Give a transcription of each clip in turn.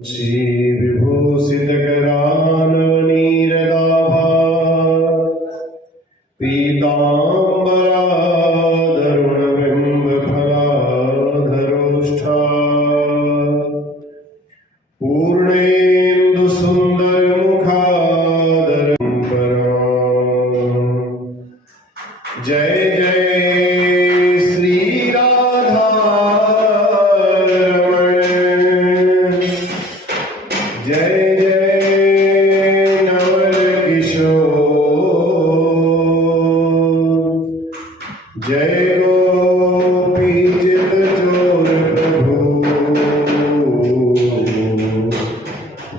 श्री विभूषित करानवनीरदाभा पीताम्बरादरुणबिम्बफलाधरोष्ठा पूर्णेन्दुसुन्दरमुखादरम्परा। जय जय श्री राधा रमण। जय जय नवल किशोर। जय गोपी चित चोर प्रभु।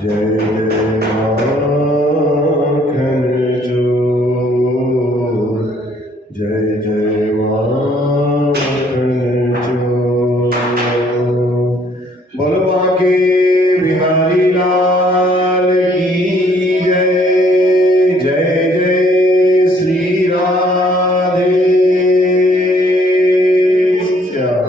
जय जय माखन चोर। जय जय माखन चोर। बोलो बांके बिहारी लाल की जय। जय जय श्री राधे श्याम।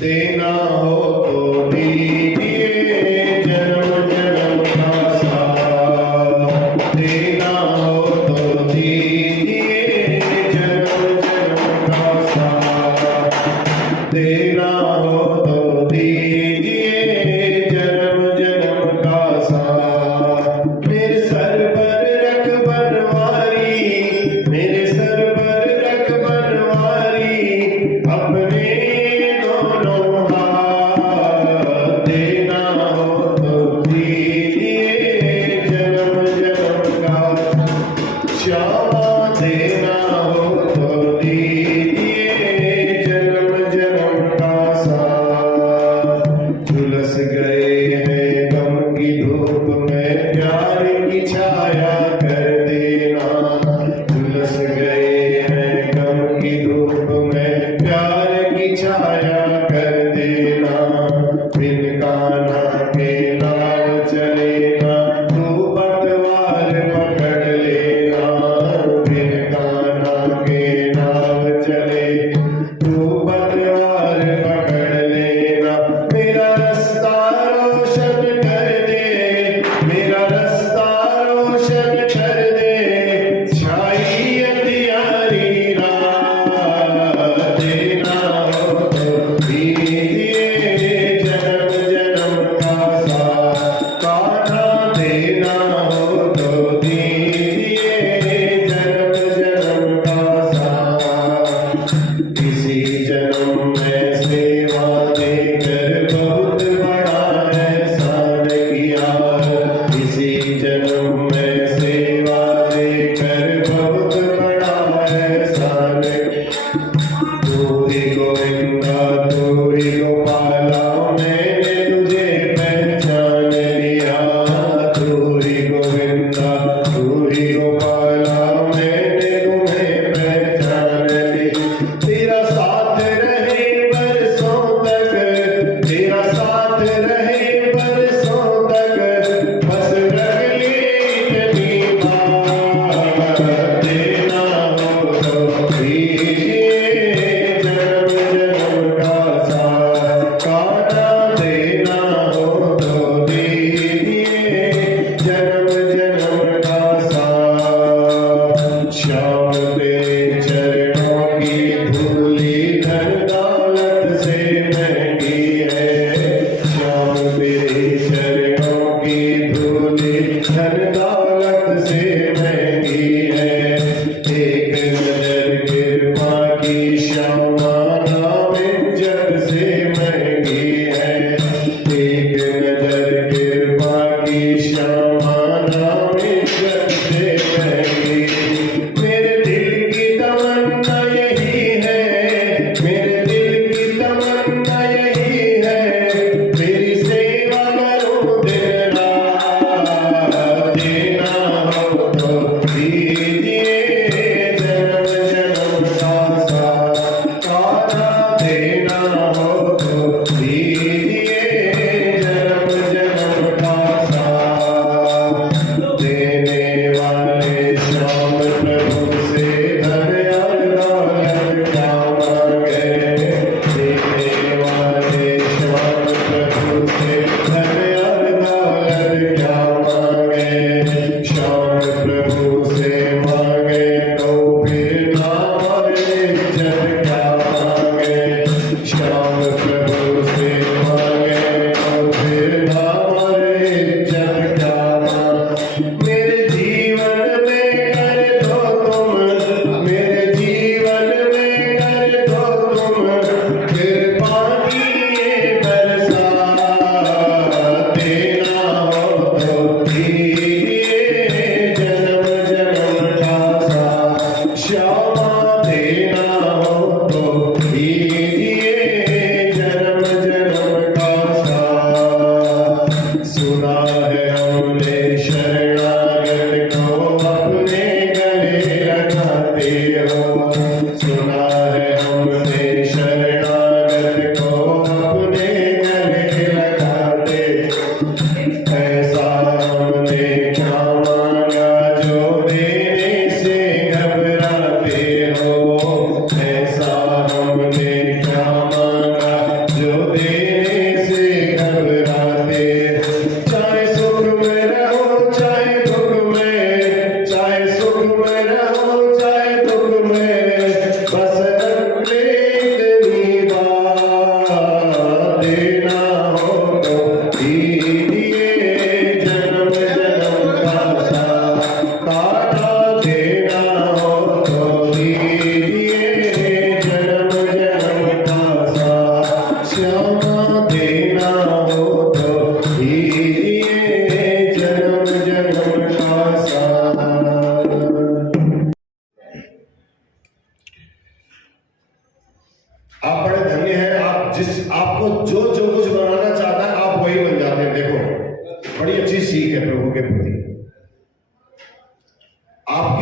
देना हो तो दीजिए जन्म जन्म का साथ। देना हो तो दीजिए जन्म जन्म का साथ। देना हो तो दीजिए जन्म जन्म का साथ। मेरे सर पर रख बनवारी, मेरे सर पर रख बनवारी, अपने दोनों हाथ। देना हो तो दीजिए जन्म जन्म का श्यामा। देना हो तो दीजिए जन्म जन्म का साथ। झुलस गए हैं गम की धूप में, प्यार की छाया कर देना। झुलस गए हैं गम की धूप में, प्यार की छाया कर देना। बिन कान्हा के लाल चलेना, तू पतवार पकड़ लेना। बिन कान्हा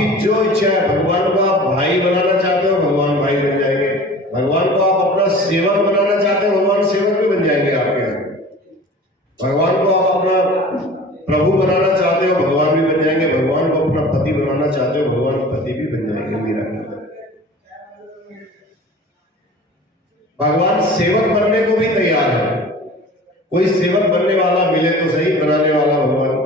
आपकी जो इच्छा है, भगवान को आप भाई बनाना चाहते हो, भगवान भाई बन जाएंगे। भगवान को आप अपना सेवक बनाना चाहते हो, भगवान सेवक भी बन जाएंगे आपके यहाँ। भगवान को आप अपना प्रभु बनाना चाहते हो, भगवान भी बन जाएंगे। भगवान को अपना पति बनाना चाहते हो, भगवान पति भी बन जाएंगे। मीरा भगवान सेवक बनने को भी तैयार है। कोई सेवक बनने वाला मिले तो सही, बनाने वाला भगवान।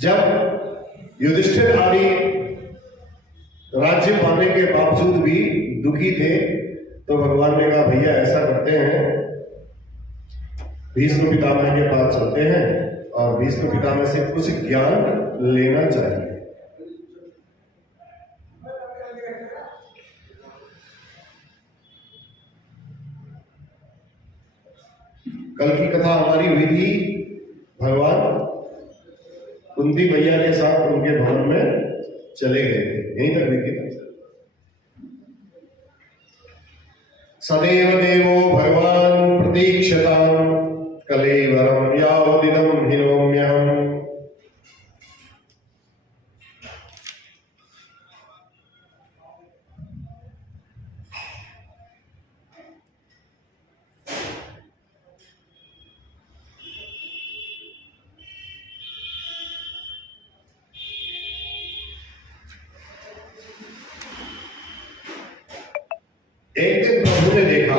जब युधिष्ठिर आदि राज्य पाने के बावजूद भी दुखी थे, तो भगवान ने कहा भैया ऐसा करते हैं, भीष्म पितामह के पास चलते हैं और भीष्म पितामह से कुछ ज्ञान लेना चाहिए। कल की कथा हमारी हुई थी, भगवान कुंती मैया के साथ उनके भवन में चले गए थे, यहीं तक हुई थी। सदैव देवो भगवान प्रतीक्षताम् कलेवरं यावदिदं हिनोम्यहम्। एक दिन प्रभु ने देखा,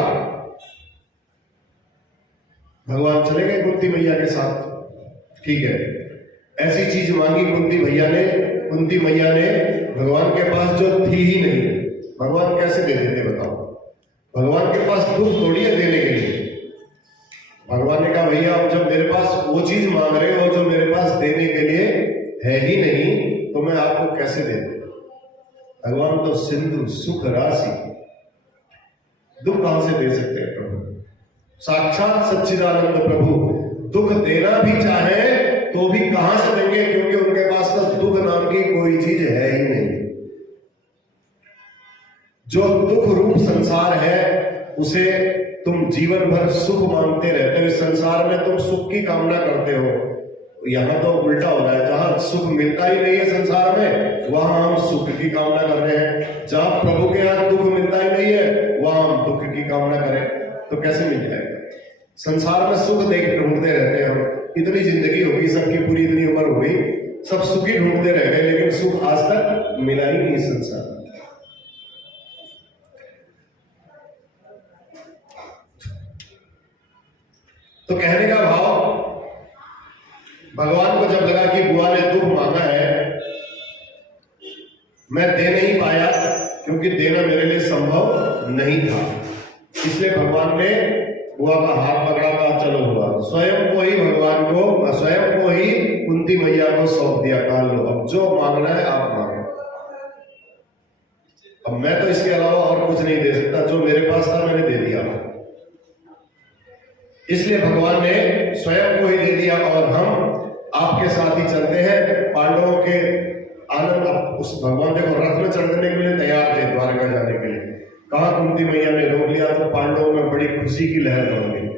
भगवान चले गए कुंती मैया के साथ, ठीक है, ऐसी चीज मांगी कुंती मैया ने भगवान के पास जो थी ही नहीं। भगवान कैसे दे देते बताओ? भगवान के पास दुख थोड़ी है देने के लिए। भगवान ने कहा भैया अब जब मेरे पास वो चीज मांग रहे हो जो मेरे पास देने के लिए है ही नहीं, तो मैं आपको कैसे दे दूं? भगवान तो सिंधु सुख राशि, दुख कहां से दे सकते हैं प्रभु? साक्षात सच्चिदानंद प्रभु दुख देना भी चाहे तो भी कहां से देंगे, क्योंकि उनके पास तो दुख नाम की कोई चीज है ही नहीं। जो दुख रूप संसार है उसे तुम जीवन भर सुख मांगते रहते हो। इस संसार में तुम सुख की कामना करते हो, यहां तो उल्टा हो रहा है। जहां सुख मिलता ही नहीं है संसार में, वहां हम सुख की कामना कर रहे हैं। जहां प्रभु के यहाँ दुख मिलता ही नहीं है, वहां हम दुख की कामना करें तो कैसे मिल जाएगा? संसार में सुख देख ढूंढते रहते हैं हम। इतनी जिंदगी होगी, सबकी पूरी इतनी उम्र हो गई, सब सुखी ढूंढते रह गए, लेकिन सुख आज तक मिला ही नहीं संसार। तो कहने का भाव, भगवान को जब लगा कि बुआ ने दुख मांगा है, मैं दे नहीं पाया क्योंकि देना मेरे लिए संभव नहीं था, इसलिए भगवान ने बुआ का हाथ पकड़ा था, चलो बुआ। स्वयं को ही भगवान को, स्वयं को ही कुंती मैया को सौंप दिया, कहा लो अब जो मांगना है आप मांगो, अब मैं तो इसके अलावा और कुछ नहीं दे सकता, जो मेरे पास था मैंने दे दिया। इसलिए भगवान ने स्वयं को ही दे दिया और हम आपके साथ ही चलते हैं। पांडवों के आनंद, उस भगवान देखो रथ में चढ़ने के लिए तैयार थे द्वारका जाने के लिए। कहा कुंती मैया ने रोक लिया तो पांडवों में बड़ी खुशी की लहर दौड़ गई,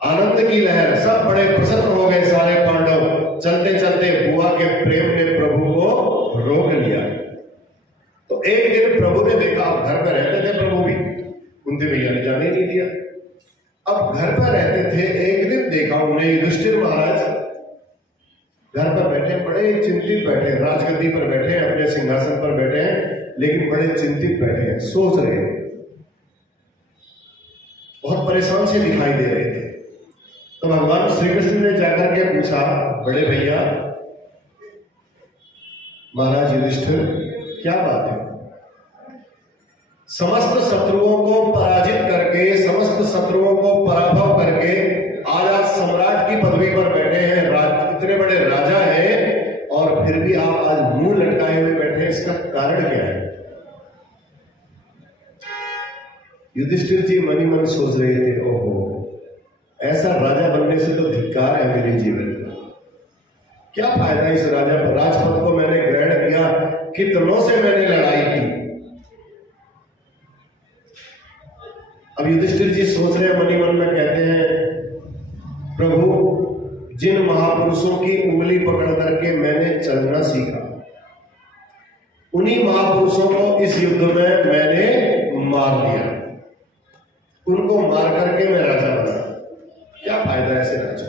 आनंद की लहर, सब बड़े प्रसन्न हो गए सारे पांडव। चलते चलते बुआ के प्रेम ने प्रभु को रोक लिया। तो एक दिन प्रभु ने देखा, अब घर में रहते थे प्रभु भी, कुंती मैया ने जाने नहीं दिया। अब घर पर रहते थे, एक दिन देखा उन्हें युधिष्ठिर महाराज घर पर बैठे, बड़े चिंतित बैठे, राजगद्दी पर बैठे, अपने सिंहासन पर बैठे हैं, लेकिन बड़े चिंतित बैठे हैं, सोच रहे हैं, बहुत परेशान से दिखाई दे रहे थे। तो भगवान श्री कृष्ण ने जाकर के पूछा, बड़े भैया महाराज युधिष्ठिर क्या बात है? समस्त शत्रुओं को पराजित करके, समस्त शत्रुओं को पराभव करके आज आप सम्राट की पदवी पर बैठे हैं, इतने बड़े राजा हैं, और फिर भी आप आज मुंह लटकाए हुए बैठे हैं, इसका कारण क्या है? युधिष्ठिर जी मन ही मन सोच रहे थे, ओहो ऐसा राजा बनने से तो धिक्कार है मेरे जीवन में, क्या फायदा इस राजपद को मैंने ग्रहण किया, कितनों से मैंने लड़ाई की, अब युधिष्ठिर जी सोच रहे मन ही मन में, कहते हैं प्रभु जिन महापुरुषों की उंगली पकड़ करके मैंने चलना सीखा, उन्हीं महापुरुषों को इस युद्ध में मैंने मार दिया, उनको मार करके मैं राजा बना, क्या फायदा ऐसे राजा?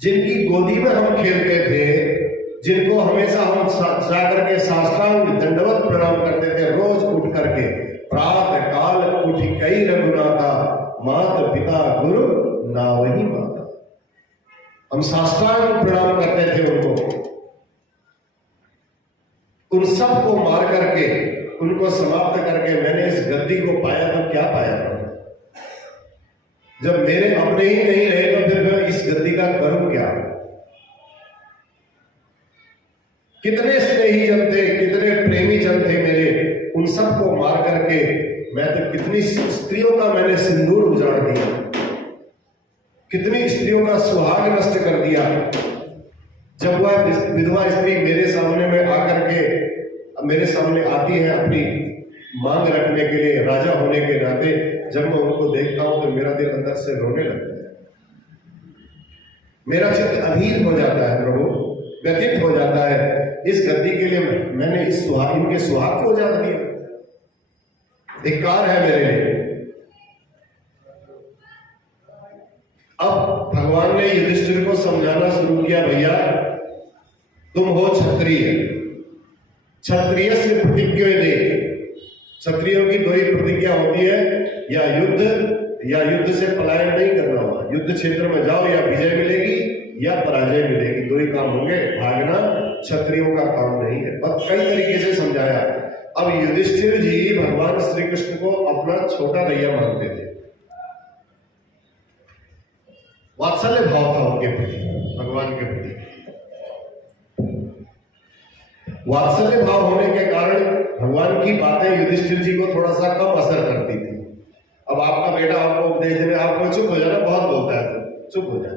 जिनकी गोदी में हम खेलते थे, जिनको हमेशा हम जाकर के साष्टांग दंडवत प्रणाम करते थे, रोज उठ करके प्रातः काल उठ कई रघुनाथा, माता पिता गुरु ना वही माता, हम साष्टांग प्रणाम करते थे उनको, उन सबको मार करके, उनको समाप्त करके मैंने इस गद्दी को पाया। तो क्या पाया? जब मेरे अपने ही नहीं रहे तो फिर मैं इस गद्दी का करूं क्या? कितने स्नेही जन थे, कितने प्रेमी जन थे मेरे, उन सबको मार करके मैं तो कितनी स्त्रियों का मैंने सिंदूर उजाड़ दिया, कितनी स्त्रियों का सुहाग नष्ट कर दिया। जब वह विधवा स्त्री मेरे सामने में आकर के मेरे सामने आती है अपनी मांग रखने के लिए, राजा होने के नाते, जब मैं उनको देखता हूं तो मेरा दिल अंदर से रोने लगता है, मेरा चित्त अधीर हो जाता है प्रभु, व्यतीत हो जाता है। इस गद्दी के लिए मैंने इस इनके सुहाग को उजाड़ दिया, धिक्कार है मेरे लिए। अब भगवान ने युधिष्ठिर को समझाना शुरू किया, भैया तुम हो क्षत्रिय, क्षत्रिय से प्रतिज्ञा दे। क्षत्रियों की दो ही प्रतिज्ञा होती है, या युद्ध से पलायन नहीं करना होगा, युद्ध क्षेत्र में जाओ या विजय मिलेगी या पराजय मिलेगी, दो ही काम होंगे, भागना क्षत्रियों का काम नहीं है। बस कई तरीके से समझाया। अब युधिष्ठिर जी भगवान श्री कृष्ण को अपना छोटा भैया मानते थे, वात्सल्य भाव था उनके प्रति, भगवान के प्रति वात्सल्य भाव होने के कारण भगवान की बातें युधिष्ठिर जी को थोड़ा सा कम असर करती थी। अब आपका बेटा आपको उपदेश देने, आपको चुप हो जाना, बहुत बोलता है तो चुप हो जाना,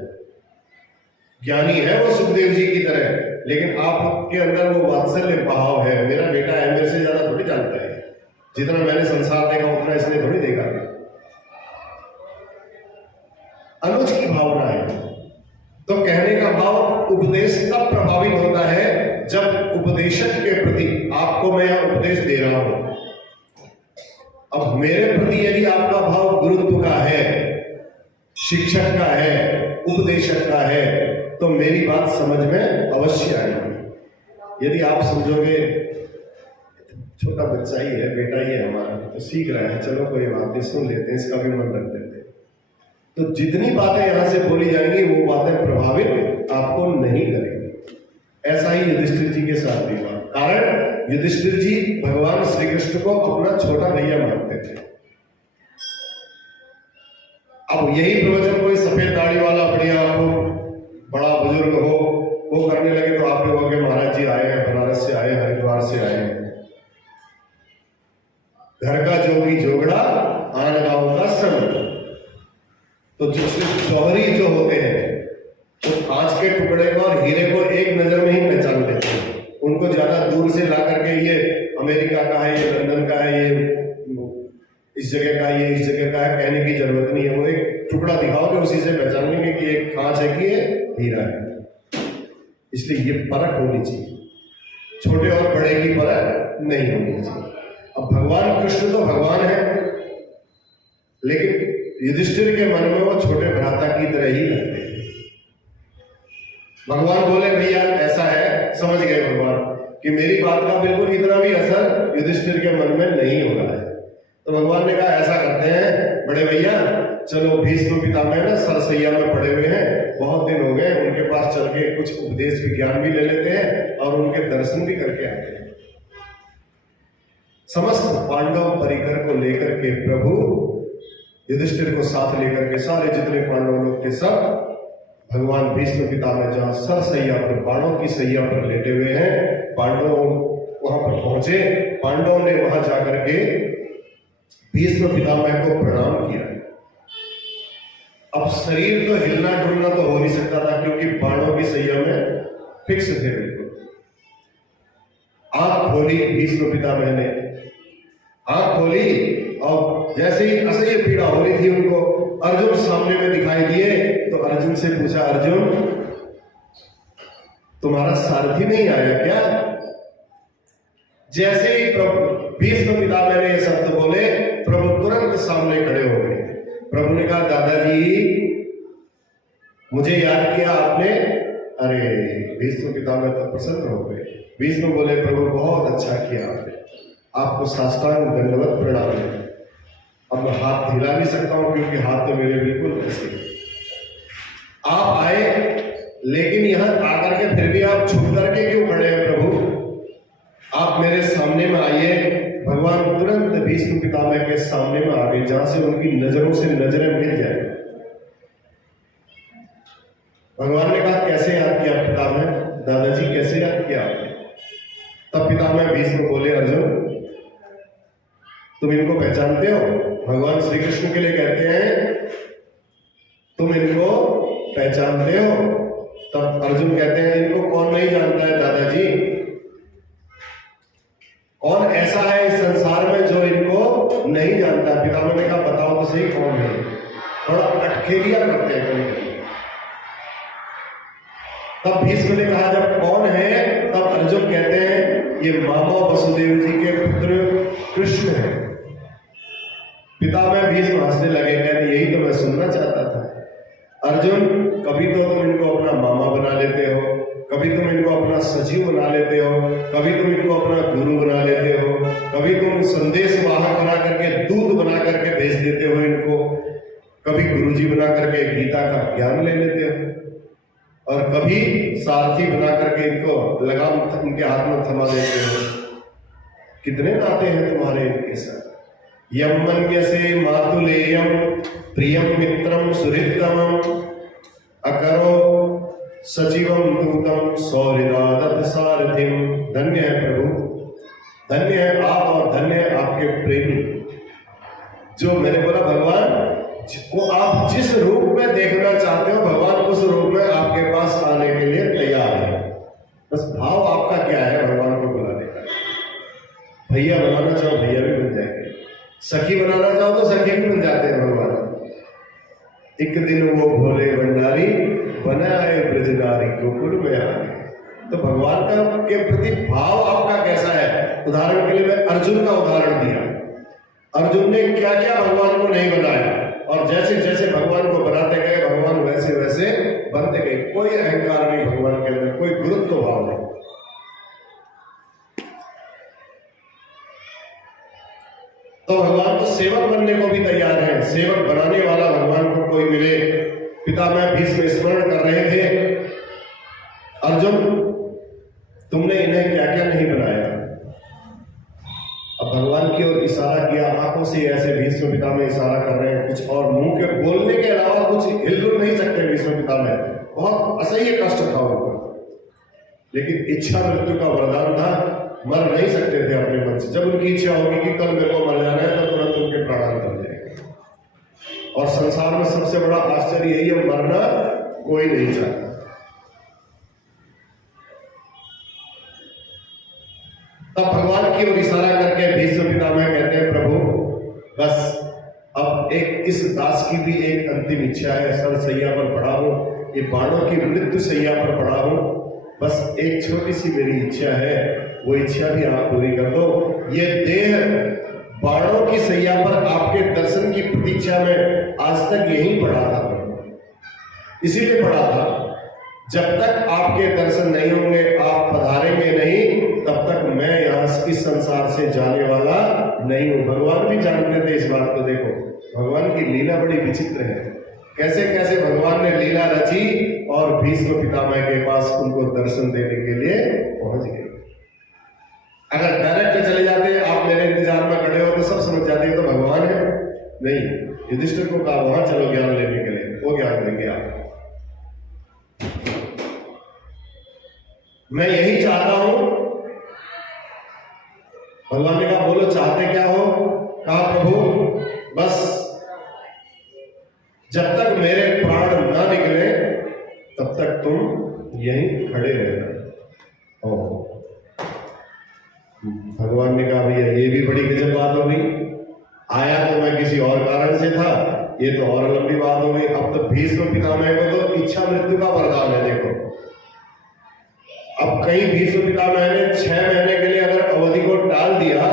ज्ञानी है वो सुखदेव जी की तरह, लेकिन आपके अंदर वो वात्सल्य भाव है, मेरा बेटा है, मेरे से ज्यादा थोड़ी जानता है, जितना मैंने संसार देखा उतना इसने थोड़ी देखा। अनुज की भावना है। तो कहने का भाव, उपदेश तब प्रभावित होता है जब उपदेशक के प्रति, आपको मैं यह उपदेश दे रहा हूं, अब मेरे प्रति यदि आपका भाव गुरुत्व का है, शिक्षक का है, उपदेशक का है, तो मेरी बात समझ में अवश्य आएगी। यदि आप समझोगे छोटा बच्चा ही है, बेटा ही है हमारा, तो सीख रहा है, चलो कोई बात नहीं, सुन लेते हैं, इसका भी मन रख देते हैं, तो जितनी बातें यहां से बोली जाएंगी वो बातें प्रभावित आपको नहीं करेंगी। ऐसा ही युधिष्ठिर जी के साथ भी हुआ, कारण युधिष्ठिर जी भगवान श्री कृष्ण को अपना छोटा भैया मानते थे। अब यही प्रवचन कोई सफेद दाढ़ी वाला बढ़िया हो, बड़ा बुजुर्ग हो, वो करने लगे तो आप लोगों के महाराज जी आए हैं, बनारस से आए, हरिद्वार से आए हैं, घर का जोगी जोगड़ा, आन गांव का संग। तो जौहरी जो होते हैं तो कांच के टुकड़े को और हीरे को एक नजर में ही पहचान लेते हैं, उनको ज्यादा दूर से ला करके ये अमेरिका का है, ये लंदन का है, ये इस जगह का है, ये इस जगह का है, कहने की जरूरत नहीं है। वो एक टुकड़ा दिखाओगे, उसी से पहचान लेंगे कि ये कांच है कि ये हीरा है। इसलिए ये परख होनी चाहिए, छोटे और बड़े की परख नहीं होनी चाहिए। अब भगवान कृष्ण तो भगवान है, लेकिन युधिष्ठिर के मन में वो छोटे भ्राता की तरह ही लगते हैं। भगवान बोले भैया ऐसा है, समझ गए भगवान कि मेरी बात का बिल्कुल इतना भी असर युधिष्ठिर के मन में नहीं हो रहा है। तो भगवान ने कहा ऐसा करते हैं बड़े भैया, चलो भीष्म पितामह ना सरसैया में पड़े हुए हैं, बहुत दिन हो गए, उनके पास चल के कुछ उपदेश विज्ञान भी ले लेते हैं और उनके दर्शन भी करके आते हैं। समस्त पांडव परिकर को लेकर के प्रभु युधिष्ठिर को साथ लेकर के सारे जितने पांडव लोग के सब भगवान भीष्म पितामह जहां सरसैया पर, बाणों की सैया पर लेटे हुए हैं, पांडव वहां पर पहुंचे। पांडवों ने वहां जाकर के भीष्म पितामह को प्रणाम किया। अब शरीर तो हिलना डुलना तो हो नहीं सकता था, क्योंकि बाणों की सैया में फिक्स थे बिल्कुल। आंख खोली भीष्म पितामह ने, आंख खोली और जैसे ही असह्य पीड़ा हो रही थी उनको, अर्जुन सामने में दिखाई दिए तो अर्जुन से पूछा, अर्जुन तुम्हारा सारथी नहीं आया क्या? जैसे ही प्रभु भीष्म पितामह ने ये शब्द बोले, प्रभु तुरंत सामने खड़े हो गए। प्रभु ने कहा, दादाजी मुझे याद किया आपने? अरे भीष्म पितामह तो प्रसन्न हो गए। भीष्म बोले, प्रभु बहुत अच्छा किया आपने, आपको साष्टांग दंडवत प्रणाम है। अब मैं हाथ हिला नहीं सकता हूं क्योंकि हाथ तो मेरे बिल्कुल ऐसे। आप आए लेकिन यहां आकर के फिर भी आप छुप करके क्यों खड़े हैं प्रभु? आप मेरे सामने में आइए। भगवान तुरंत भीष्म पितामह के सामने में आ गए, जहां से उनकी नजरों से नजरें मिल जाए। भगवान ने कहा, कैसे याद किया पितामह? दादाजी कैसे याद किया आपने? तब पितामह भीष्म बोले, अर्जुन तुम इनको पहचानते हो? भगवान श्री कृष्ण के लिए कहते हैं, तुम इनको पहचानते हो? तब अर्जुन कहते हैं, इनको कौन नहीं जानता है दादाजी? कौन ऐसा है इस संसार में जो इनको नहीं जानता? पितामह ने कहा, बताओ तो सही कौन है? थोड़ा अटखेलियां करते हैं कभी कभी। तब भीष्म ने कहा, जब कौन है? तब अर्जुन कहते हैं, ये मामा वसुदेव जी के पुत्र कृष्ण है। पितामह भीष्म हंसने लगे, कहते यही तो मैं सुनना चाहता था। अर्जुन कभी तो तुम इनको अपना मामा बना लेते हो, कभी तुम इनको अपना सचिव बना लेते हो, कभी तुम इनको अपना गुरु बना लेते हो, कभी तुम संदेश वाहक बना करके, दूत बना करके भेज देते हो इनको, कभी गुरुजी बना करके गीता का ज्ञान ले लेते हो, और कभी सारथी बना करके इनको लगाम उनके हाथ में थमा देते हो। कितने नाते हैं तुम्हारे इनके साथ। यम मन्यसे मातुलेयम प्रियम मित्रम सुहृदतमम अकरो सचिवम दूतम सौहृदादत्त सारथिम। धन्य है प्रभु, धन्य है आप और धन्य है आपके प्रेमी। जो मैंने बोला भगवान को आप जिस रूप में देखना चाहते हो, भगवान उस रूप में आपके पास आने के लिए तैयार है। बस भाव आपका क्या है भगवान को बुलाने का। भैया बनाना चाहो भैया भी बन जाएंगे, सखी बनाना चाहो तो सखी भी बन जाते हैं भगवान। एक दिन वो भोले भंडारी बनाए ब्रजनारी गोकुल में आए। तो भगवान का के प्रति भाव आपका कैसा है? उदाहरण के लिए मैं अर्जुन का उदाहरण दिया। अर्जुन ने क्या क्या भगवान को नहीं बनाया, और जैसे जैसे भगवान को बनाते गए भगवान वैसे वैसे बनते गए। कोई अहंकार नहीं भगवान के अंदर, कोई गुरुत्व भाव नहीं। तो भगवान तो सेवक बनने को भी तैयार है। सेवक बनाने वाला भगवान को कोई मिले। पितामह भीष्म स्मरण कर रहे थे, अर्जुन तुमने इन्हें क्या क्या नहीं बनाया। अब भगवान की ओर इशारा किया, आंखों से ऐसे भीष्म पितामह इशारा कर रहे हैं, कुछ और मुंह के बोलने के अलावा कुछ हिलजुल नहीं सकते भीष्म पितामह। बहुत असह्य कष्ट था उनको, लेकिन इच्छा मृत्यु का वरदान था, मर नहीं सकते थे अपने मन से। जब उनकी इच्छा होगी कि कल मेरे को मर जाना है तो तुरंत उनके प्राणांत हो जाएंगे। और संसार में सबसे बड़ा आश्चर्य यही है, मरना कोई नहीं चाहता। तब भगवान की ओर इशारा करके भीष्म पितामह कहते हैं, प्रभु बस अब एक इस दास की भी एक अंतिम इच्छा है। सरसैया पर पड़ा हूं, ये बाणों की मृत्यु सैया पर पड़ा हूं, बस एक छोटी सी मेरी इच्छा है, वो इच्छा भी आप पूरी कर दो। ये देह बाणों की सैया पर आपके दर्शन की प्रतीक्षा में आज तक यहीं पड़ा था, इसीलिए पड़ा था। जब तक आपके दर्शन नहीं होंगे, आप पधारेंगे नहीं, तब तक मैं यहाँ इस संसार से जाने वाला नहीं हूं। भगवान भी जानते थे इस बात को। देखो भगवान की लीला बड़ी विचित्र है, कैसे कैसे भगवान ने लीला रची और भीष्म पितामह के पास उनको दर्शन देने के लिए पहुंच गए। अगर डायरेक्ट चले जाते, आप मेरे इंतजार में खड़े हो, तो सब समझ जाते तो भगवान है। नहीं, युधिष्ठिर को कहा वहां चलो ज्ञान लेने के लिए, वो ज्ञान देंगे आप। मैं यही चाहता हूं। भगवान ने कहा बोलो चाहते क्या हो? कहा प्रभु बस जब तक मेरे प्राण ना निकले तब तक तुम यहीं खड़े रहना। भगवान ने कहा भैया ये भी बड़ी गजब बात हो गई। आया तो मैं किसी और कारण से था, ये तो और लंबी बात हो गई। अब तो भीष्म पितामह को तो इच्छा मृत्यु का वरदान है। देखो अब कहीं भीष्म पितामह ने 6 महीने के लिए अगर अवधि को टाल दिया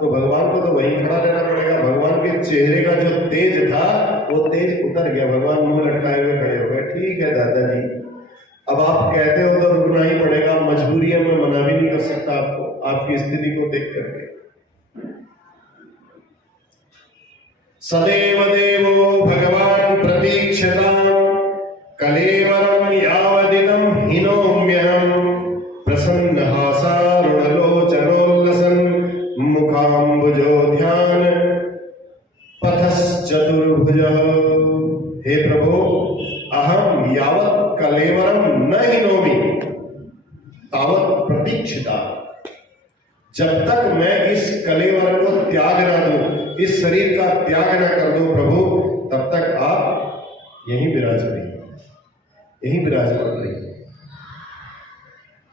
तो भगवान को तो वहीं खड़ा रहना पड़ेगा। भगवान के चेहरे का जो तेज था वो तेज उतर गया, भगवान मुंह लटकाए हुए खड़े हो गए। ठीक है दादाजी, अब आप कहते हो तो रुकना ही पड़ेगा, मजबूरी है, मैं मना भी नहीं कर सकता आपको, आपकी स्थिति को देख करके। सदैव देवो भगवान प्रतीक्षतां कलेवरं यावदिदं हिनोम्यहं प्रसन्नहासारुणलोचनोल्लसन् मुखाम्बुजो ध्यान पथश्चतुर्भुजः। हे प्रभु, अहम यावत् कलेवरं न हिनोमि तावत् प्रतीक्षिता। जब तक मैं इस कलेवर को त्याग ना दूं, इस शरीर का त्याग ना कर दूं प्रभु, तब तक आप यहीं विराजमान रहिए, यहीं विराजमान रहिए।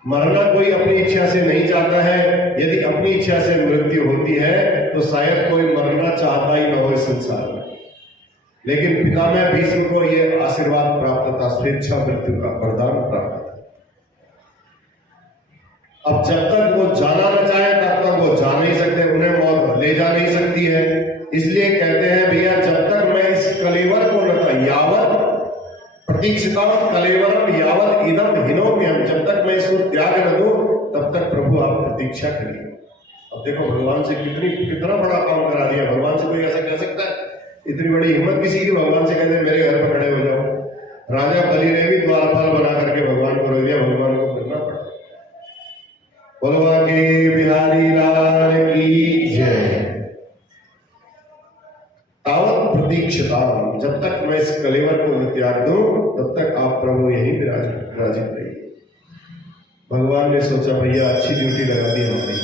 मरना कोई अपनी इच्छा से नहीं चाहता है। यदि अपनी इच्छा से मृत्यु होती है तो शायद कोई मरना चाहता ही न हो इस संसार में। लेकिन पितामह भीष्म को यह आशीर्वाद प्राप्त था, स्वेच्छा मृत्यु का वरदान प्राप्त था। अब जब तक वो जाना न चाहे तब तक वो जा नहीं सकते, उन्हें मौत ले जा नहीं सकती है। इसलिए कहते हैं भैया, जब तक मैं इस कलेवर को न यावत प्रतीक्षिता कलेवरम यावत इदम हिनोम्यहं, जब तक मैं इसको त्याग न दूं तब तक प्रभु आप प्रतीक्षा करिए। अब देखो भगवान से कितना बड़ा काम करा दिया। भगवान से कोई ऐसा कह सकता है? इतनी बड़ी हिम्मत किसी की भगवान से कहते मेरे घर पर खड़े हो जाओ। राजा बलि ने भी द्वारपाल बना करके भगवान को रोक दिया, भगवान को करना पड़ा। बोलवा के बिहारी लाल की जय। तावत प्रतीक्षता, जब तक मैं इस कलेवर को न त्याग दूं तब तक आप प्रभु यहीं विराजित रहिए। भगवान ने सोचा भैया अच्छी ड्यूटी लगा दी हमारी।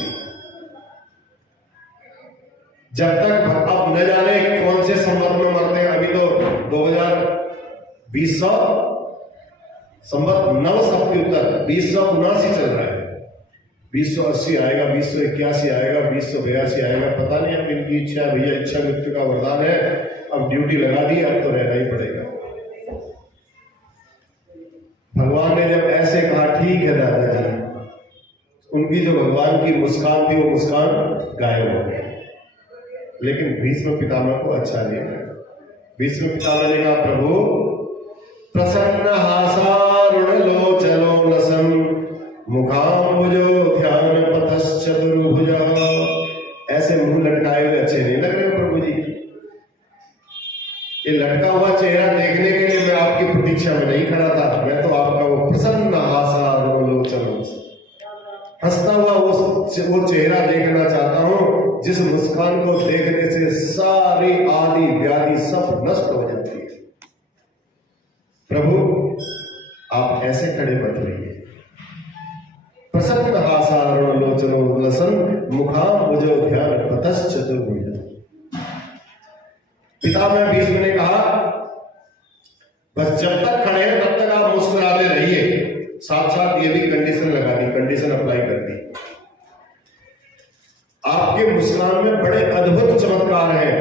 जब तक अब न जाने कौन से संवत में मरते हैं, अभी तो 2020 संवत नव सप्तुत्तर 2079 चल रहा है। 2080 आएगा, 2081 आएगा, 2082 आएगा, पता नहीं। अब इनकी इच्छा है भैया, इच्छा मृत्यु का वरदान है, अब ड्यूटी लगा दी, अब तो रहना ही पड़ेगा। भगवान ने जब ऐसे कहा ठीक है दादाजी, उनकी जो भगवान की मुस्कान थी वो मुस्कान गायब हो गई। लेकिन भीष्म पितामह को अच्छा नहीं लगा। भीष्म पितामह ने कहा प्रभु, प्रसन्न हासारुणलोचनो लसम मुखाम्बुजो ध्यान पथश्चतुर्भुजः। ऐसे मुंह लटकाए हुए अच्छे नहीं लग रहे प्रभु जी। ये लटका हुआ चेहरा देखने के लिए मैं आपकी प्रतीक्षा में नहीं खड़ा था। मैं तो आपका वो प्रसन्न हासारुणलोचनो हंसता हुआ वो चेहरा देखना चाहता हूं, जिस मुस्कान को देखने से सारी आदि व्याधि सब नष्ट हो जाती है। प्रभु आप ऐसे खड़े मत रहिए। प्रसन्न हासारुणलोचनो लसन मुखाम्बुजो ध्यान पथश्चतुर्भुजः। पितामह भीष्म ने कहा बस जब तक खड़े हैं तब तक आप मुस्कुराते रहिए। साथ साथ ये भी कंडीशन लगा दी, कंडीशन अप्लाई कर दी। आपके मुस्कान में बड़े अद्भुत चमत्कार हैं।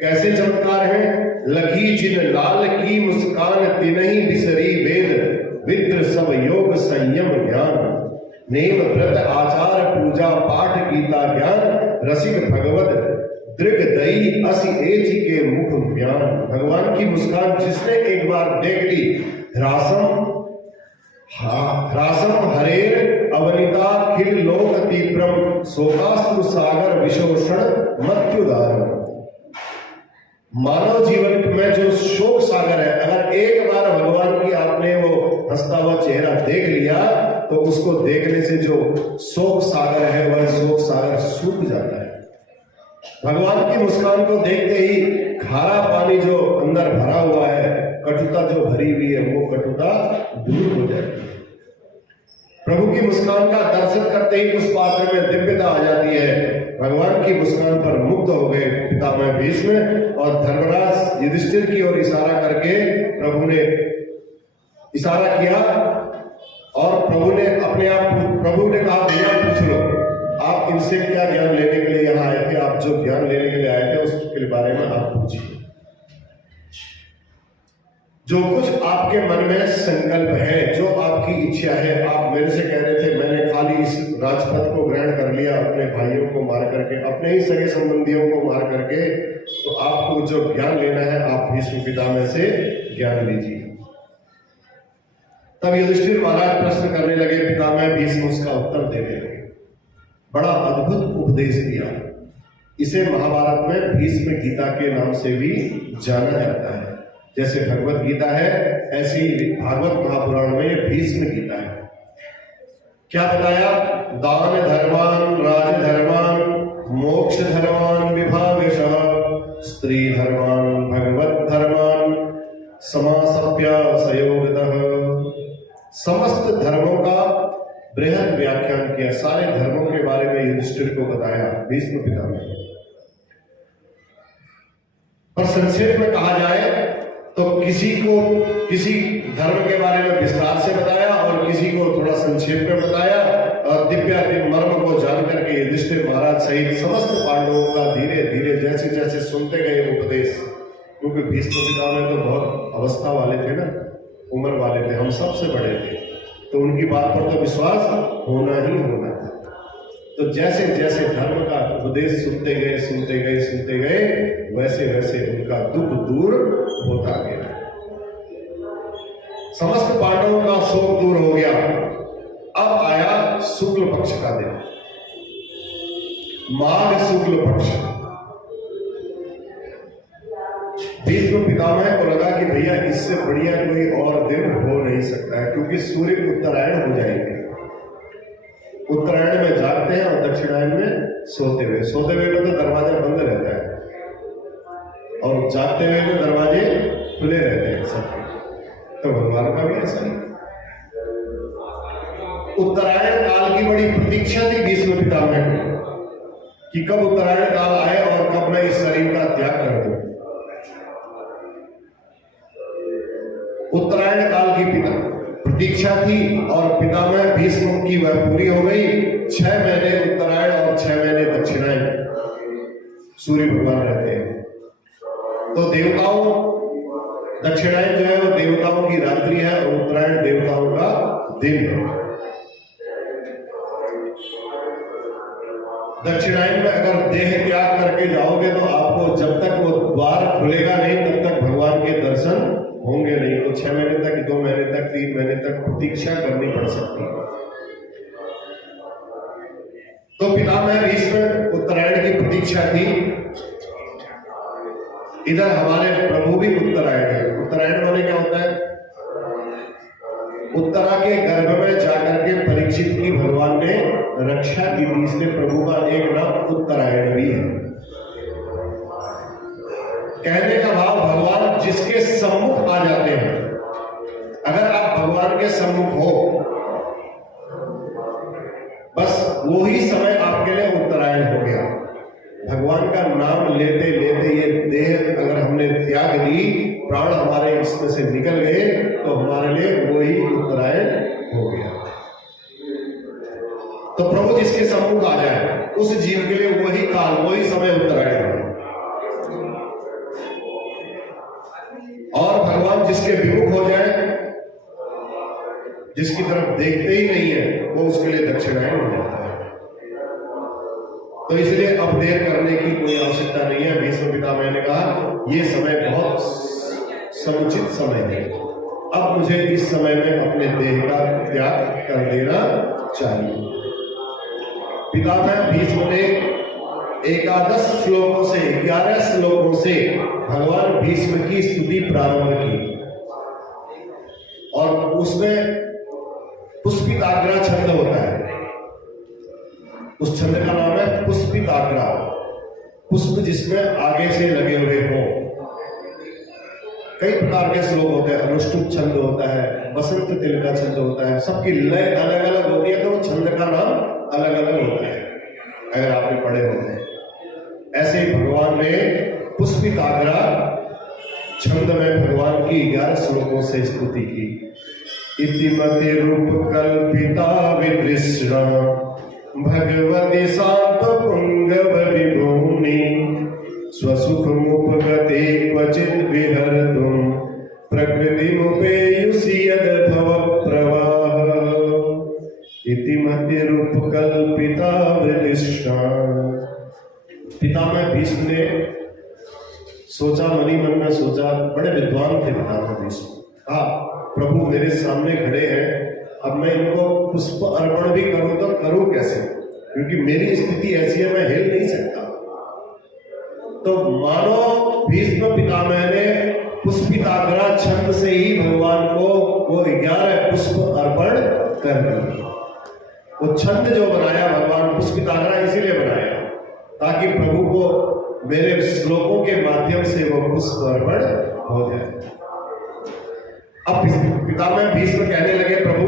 कैसे चमत्कार हैं? लगी जिन लाल की मुस्कान तिनहि बिसरी वेद, विद्र सब योग संयम ज्ञान, नेम व्रत आचार पूजा पाठ गीता ज्ञान, रसिक भगवत दृग दई असि एजी के मुख म्यान। भगवान की मुस्कान जिसने एक बार देख ली, ह्रासम हरेर अवनिता खिल लोक तीव्रम, शोकाश्रु सागर विशोषण मत्युदारम। मानव जीवन में जो शोक सागर है, अगर एक बार भगवान की आपने वो हंसता हुआ चेहरा देख लिया तो उसको देखने से जो शोक सागर है वह शोक सागर सूख जाता है। भगवान की मुस्कान को देखते ही खारा पानी जो अंदर भरा हुआ है, कटुता जो भरी हुई है, वो कटुता दूर हो जाती है। प्रभु की मुस्कान का दर्शन करते ही उस पात्र में दिव्यता आ जाती है। भगवान की मुस्कान पर मुग्ध हो गए पितामह भीष्म और धर्मराज युधिष्ठिर की ओर इशारा करके प्रभु ने इशारा किया और प्रभु ने कहा भैया पूछ लो। आप इनसे क्या ज्ञान लेने के लिए यहाँ आए थे? आप जो ज्ञान लेने के लिए आए थे उसके बारे में आप पूछिए। जो कुछ आपके मन में संकल्प है, जो आपकी इच्छा है, आप मेरे से कह रहे थे मैंने खाली इस राजपथ को ग्रहण कर लिया, अपने भाइयों को मार करके, अपने ही सगे संबंधियों को मार करके, तो आपको जो ज्ञान लेना है आप भीष्म पितामह से ज्ञान लीजिए। तब युधिष्ठिर महाराज प्रश्न करने लगे, पितामह भीष्म उसका उत्तर देने लगे। बड़ा अद्भुत उपदेश दिया। इसे महाभारत में भीष्म गीता के नाम से भी जाना जाता है। जैसे भगवत गीता है, ऐसी भागवत महापुराण में भीष्म गीता है। क्या बताया? दान धर्मान, राज धर्मान, मोक्ष धर्मान विभागशः, स्त्री धर्मान, भगवत धर्मान, समासप्यासयोगतः। समस्त धर्मों का बृहद व्याख्यान किया, सारे धर्मों के बारे में युधिष्ठिर को बताया भीष्म पितामह। पर संक्षेप में कहा जाए तो किसी को किसी धर्म के बारे में विस्तार से बताया और किसी को थोड़ा संक्षेप में बताया, और दिव्य मर्म को जान करके युधिष्ठिर महाराज सहित समस्त पांडवों का धीरे धीरे जैसे जैसे सुनते गए उपदेश, क्योंकि भीष्म पितामह तो बहुत अवस्था वाले थे ना, उम्र वाले थे, हम सबसे बड़े थे, तो उनकी बात पर तो विश्वास होना ही होना था। तो जैसे जैसे धर्म का उपदेश सुनते गए वैसे वैसे उनका दुख दूर होता गया। समस्त पांडवों का शोक दूर हो गया। अब आया शुक्ल पक्ष का दिन, माघ शुक्ल पक्ष। भीष्म पितामह को लगा कि भैया इससे बढ़िया कोई और दिन हो नहीं सकता है, क्योंकि सूर्य उत्तरायण हो जाएंगे। उत्तरायण में जागते हैं और दक्षिणायन में सोते हुए में तो दरवाजा बंद रहता है और जागते हुए में दरवाजे खुले रहते हैं सबके। तो भगवान का भी ऐसा ही। उत्तरायण काल की बड़ी प्रतीक्षा थी भीष्म पितामह को कि कब उत्तरायण काल आए और कब मैं इस शरीर का त्याग कर दूं। उत्तरायण काल की प्रतीक्षा थी और पितामह भीष्म की वह पूरी हो गई। 6 महीने उत्तरायण और 6 महीने दक्षिणायन सूर्य भगवान रहते हैं। तो देवताओं, दक्षिणायन जो है वो देवताओं की रात्रि है और उत्तरायण देवताओं का दिन है। दक्षिणायन में अगर देह त्याग करके जाओगे तो आपको जब तक वो द्वार खुलेगा नहीं तब तक भगवान के दर्शन होंगे नहीं। तो 6 महीने तक, 2 महीने तक, 3 महीने तक प्रतीक्षा करनी पड़ सकती है। तो पितामह भीष्म उत्तरायण की प्रतीक्षा थी। इधर हमारे प्रभु भी उत्तरायण है। उत्तरायण माने क्या होता है? उत्तरा के गर्भ में जाकर के परीक्षित की भगवान ने रक्षा की थी, इसलिए प्रभु का एक नाम उत्तरायण भी है। कहने का भाव भगवान जिसके सम्मुख आ जाते हैं, अगर आप भगवान के सम्मुख हो, बस वो ही समय आपके लिए उत्तरायण हो गया। भगवान का नाम लेते लेते ये देह अगर हमने त्याग दी, प्राण हमारे इसमें से निकल गए, तो हमारे लिए वही उत्तरायण हो गया। तो प्रभु जिसके सम्मुख आ जाए उस जीव के लिए वही काल, वही समय उत्तरायण है। और भगवान जिसके विमुख हो जाए, जिसकी तरफ देखते ही नहीं है, वो उसके लिए दक्षिणायन हो जाता है। तो इसलिए अब देर करने की कोई आवश्यकता नहीं है। भीष्म पितामह ने कहा यह समय बहुत समुचित समय है, अब मुझे इस समय में अपने देह का त्याग कर देना चाहिए। पितामह भीष्म ने 11 श्लोकों से 11 श्लोकों से भगवान भीष्म की स्तुति प्रारंभ की और उसमें पुष्पिताग्रा छंद होता है। उस छंद का नाम है पुष्पिताग्रा, पुष्प जिसमें आगे से लगे हुए हों। कई प्रकार के श्लोक होते हैं, अनुष्टुप छंद होता है, बसंत तिल का छंद होता है, सबकी लय अलग अलग होती है, तो वो छंद का नाम अलग अलग होता है अगर आपने पढ़े होते हैं। ऐसे ही भगवान ने पुष्पिताग्रा छंद में भगवान की 11 श्लोकों से स्तुति की। इतिमति रूप कल्पिता वितृष्णा भगवती शांत पुंगव विभूनि स्वसुखमुपगते क्वचित् विहर्तुं प्रकृतिमुपेयुषि यद्भव प्रवाह इति मतिरुपकल्पिता वृदिष्टा। पितामह भीष्म ने सोचा, मनी मन में सोचा, बड़े विद्वान थे पितामह भीष्म। प्रभु मेरे सामने खड़े हैं, अब मैं इनको पुष्प अर्पण भी करूं तो करूं कैसे, क्योंकि मेरी स्थिति ऐसी है, मैं हिल नहीं सकता। तो मानो भीष्म पितामह ने पुष्पिताग्रा छंद से ही भगवान को वो 11 पुष्प अर्पण कर दिए। वो छंद जो बनाया भगवान पुष्पिताग्रा इसीलिए बनाया ताकि प्रभु को मेरे श्लोकों के माध्यम से वो पुष्प अर्पण हो जाए। अब पितामह भीष्म कहने लगे, प्रभु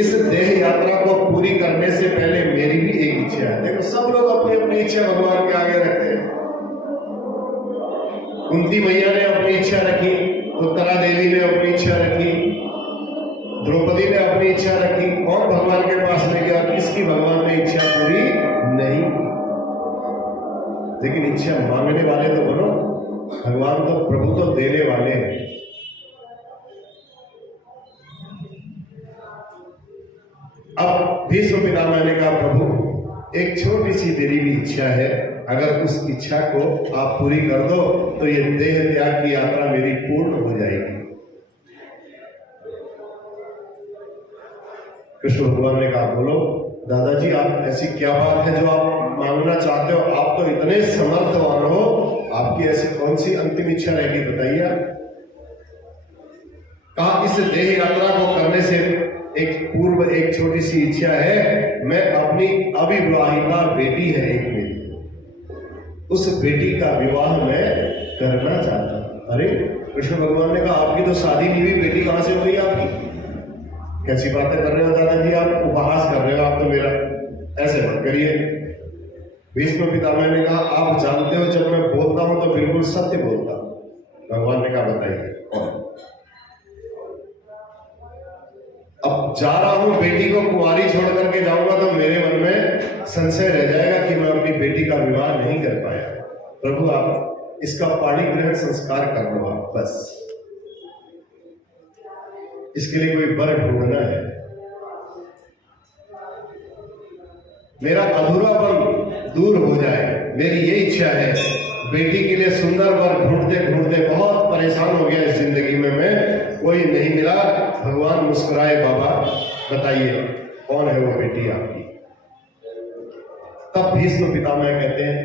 इस देह यात्रा को पूरी करने से पहले मेरी भी एक इच्छा है। देखो सब लोग अपनी अपनी इच्छा भगवान के आगे रखते हैं। कुंती मैया ने अपनी इच्छा रखी, उत्तरा देवी ने अपनी इच्छा रखी, द्रौपदी ने अपनी इच्छा रखी। कौन भगवान के पास ले गया? किसकी भगवान ने इच्छा पूरी नहीं की। लेकिन इच्छा मांगने वाले तो बनो, भगवान तो प्रभु तो देने वाले हैं। अब भीष्म पितामह ने कहा, प्रभु एक छोटी सी मेरी भी इच्छा है, अगर उस इच्छा को आप पूरी कर दो तो ये देह त्याग की यात्रा मेरी पूर्ण हो जाएगी। कृष्ण भगवान ने कहा, बोलो दादाजी आप ऐसी क्या बात है जो आप मांगना चाहते हो? आप तो इतने समर्थवान हो, आपकी ऐसी कौन सी अंतिम इच्छा रहेगी बताइए। कहा इस देह यात्रा को करने से एक छोटी सी इच्छा है, मैं अपनी अविवाहिता बेटी है एक मेरी, उस बेटी का विवाह मैं करना चाहता हूं। अरे कृष्ण भगवान ने कहा, आपकी तो शादी नहीं हुई, बेटी कहां से हुई आपकी? कैसी बातें कर रहे हो दादाजी, आप उपहास कर रहे हो, आप तो मेरा ऐसे मत करिए। भीष्म पितामह ने कहा, आप जानते हो जब मैं बोलता हूं तो बिल्कुल सत्य बोलता हूं। भगवान ने कहा, बताइए। अब जा रहा हूं, बेटी को कुंवारी छोड़ करके जाऊंगा तो मेरे मन में संशय रह जाएगा कि मैं अपनी बेटी का विवाह नहीं कर पाया। प्रभु आप इसका पाणी ग्रहण संस्कार कर लो आप, बस इसके लिए कोई वर ढूंढना है। मेरा अधूरापन दूर हो जाए, मेरी ये इच्छा है। बेटी के लिए सुंदर वर ढूंढते ढूंढते बहुत परेशान हो गया इस जिंदगी में मैं, कोई नहीं मिला। भगवान मुस्कुराए, बाबा बताइए कौन है वो बेटी आपकी? तब भीष्म पितामह कहते हैं,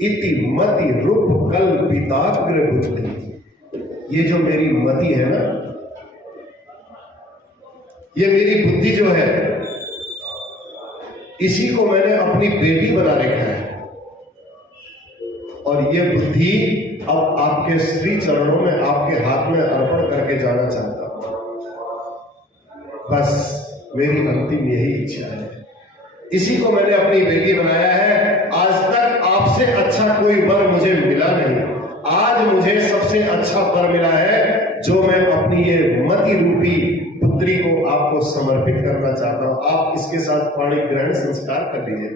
इति मति रूप कल्पिताग्र बुद्धि। ये जो मेरी मति है ना, ये मेरी बुद्धि जो है, इसी को मैंने अपनी बेटी बना रखा है। और ये बुद्धि अब आपके श्री चरणों में, आपके हाथ में अर्पण करके जाना चाहता हूं। बस मेरी अंतिम यही इच्छा है, इसी को मैंने अपनी बेटी बनाया है। आज तक आपसे अच्छा कोई वर मुझे मिला नहीं, आज मुझे सबसे अच्छा वर मिला है, जो मैं अपनी ये मति रूपी पुत्री को आपको समर्पित करना चाहता हूं। आप इसके साथ पाणी ग्रहण संस्कार कर लीजिए।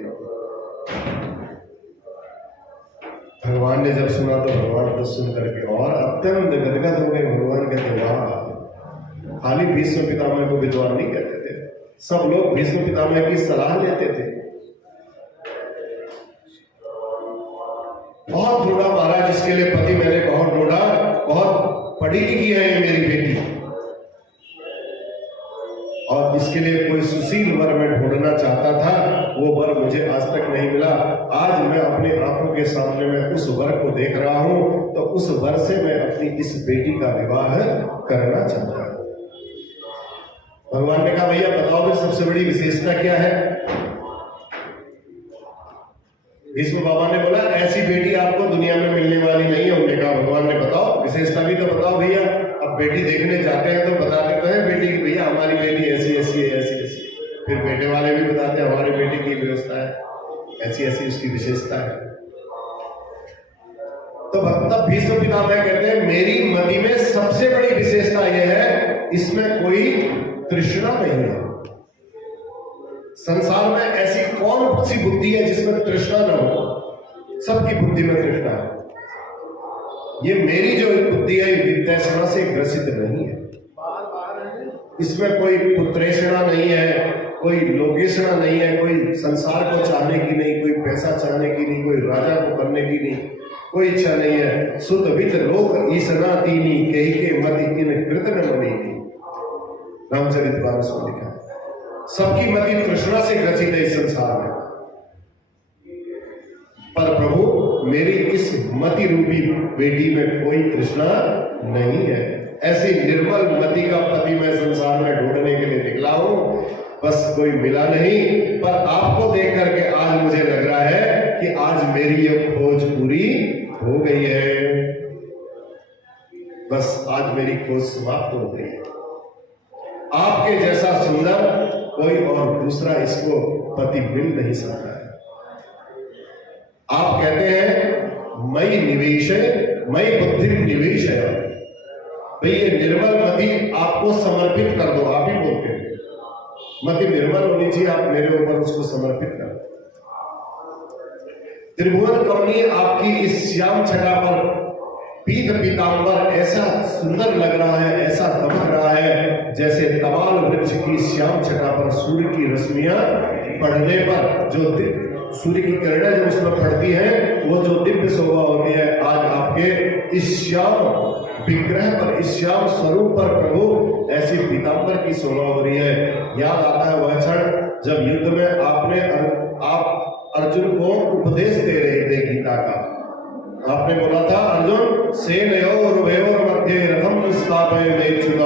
भगवान ने जब सुना तो भगवान तो सुन करके और अत्यंत गदगद हो गए। भगवान कहते, वाह, खाली भीष्म पितामह को विद्वान नहीं कहते थे, सब लोग भीष्म पितामह की सलाह लेते थे। बहुत ढूंढा महाराज, इसके लिए पति मैंने बहुत ढूंढा, बहुत पढ़ी लिखी है ये मेरी बेटी, और इसके लिए कोई सुशील वर मैं ढूंढना चाहता था, वो वर मुझे आज तक नहीं मिला। आज मैं अपने आंखों के सामने में उस वर को देख रहा हूं, तो उस वर से मैं अपनी इस बेटी का विवाह करना चाहता हूं। भगवान ने कहा, भैया बताओ भी सबसे बड़ी विशेषता क्या है? भीष्म बाबा ने बोला, ऐसी बेटी आपको दुनिया में मिलने वाली नहीं है। उन्होंने कहा, भगवान ने बताओ विशेषता भी तो बताओ भैया। अब बेटी देखने जाते हैं तो बताते तो है बेटी की, भैया हमारी बेटी ऐसी ऐसी है, ऐसी ऐसी। फिर बेटे वाले भी बताते हैं हमारी बेटी की व्यवस्था है, ऐसी ऐसी उसकी विशेषता है। तो तब भीष्म पितामह कहते हैं, मेरी मति में सबसे बड़ी विशेषता यह है, इसमें कोई तृष्णा नहीं है। संसार में ऐसी कौन सी बुद्धि है जिसमें तृष्णा न हो? सबकी बुद्धि में तृष्णा है। ये मेरी जो बुद्धि है विद्वेषणा से ग्रसित नहीं है। इसमें कोई पुत्रेषणा नहीं है, कोई लोकेषणा नहीं है, कोई संसार को चाहने की नहीं, कोई पैसा चाहने की नहीं, कोई राजा को बनने की नहीं, कोई इच्छा नहीं है। शुद्ध वित्त लोक ईसना दीनी कही के मति इन कृत न मनी। रामचरितमानस में लिखा है। सबकी मति तृष्णा से ग्रसित है इस संसार में, पर प्रभु मेरी इस मति रूपी बेटी में कोई तृष्णा नहीं है। ऐसी निर्मल मति का पति मैं संसार में ढूंढने के लिए निकला हूं, बस कोई मिला नहीं। पर आपको देख करके आज मुझे लग रहा है कि आज मेरी ये खोज पूरी हो गई है। बस आज मेरी खोज समाप्त हो गई है। आपके जैसा सुंदर कोई और दूसरा इसको पति मिल नहीं सकता है। आप कहते हैं मई निवेश है, मई बुद्धि निवेश है। भाई ये निर्मल मति आपको समर्पित कर दो, आप ही बोलते हैं मति निर्मल होनी चाहिए, आप मेरे ऊपर उसको समर्पित कर दो। त्रिभुवन कमनीय आपकी इस श्याम छटा पर पीत पीतांबर ऐसा सुंदर लग रहा है, ऐसा दमक रहा है जैसे तमाल वृक्ष की श्याम छटा पर सूर्य की रश्मियां पड़ने पर जो सूर्य की किरणें जो उसमें पड़ती हैं, वो जो दिव्य शोभा होती है, आज आपके इस श्याम विग्रह पर, इस श्याम स्वरूप पर प्रभु ऐसी पीतांबर की शोभा हो रही है। याद आता है वह क्षण जब युद्ध में आप अर्जुन को उपदेश दे रहे थे गीता का। आपने बोला था अर्जुन सेनयोर उभयोर मध्य रथम स्थापयेच्युत,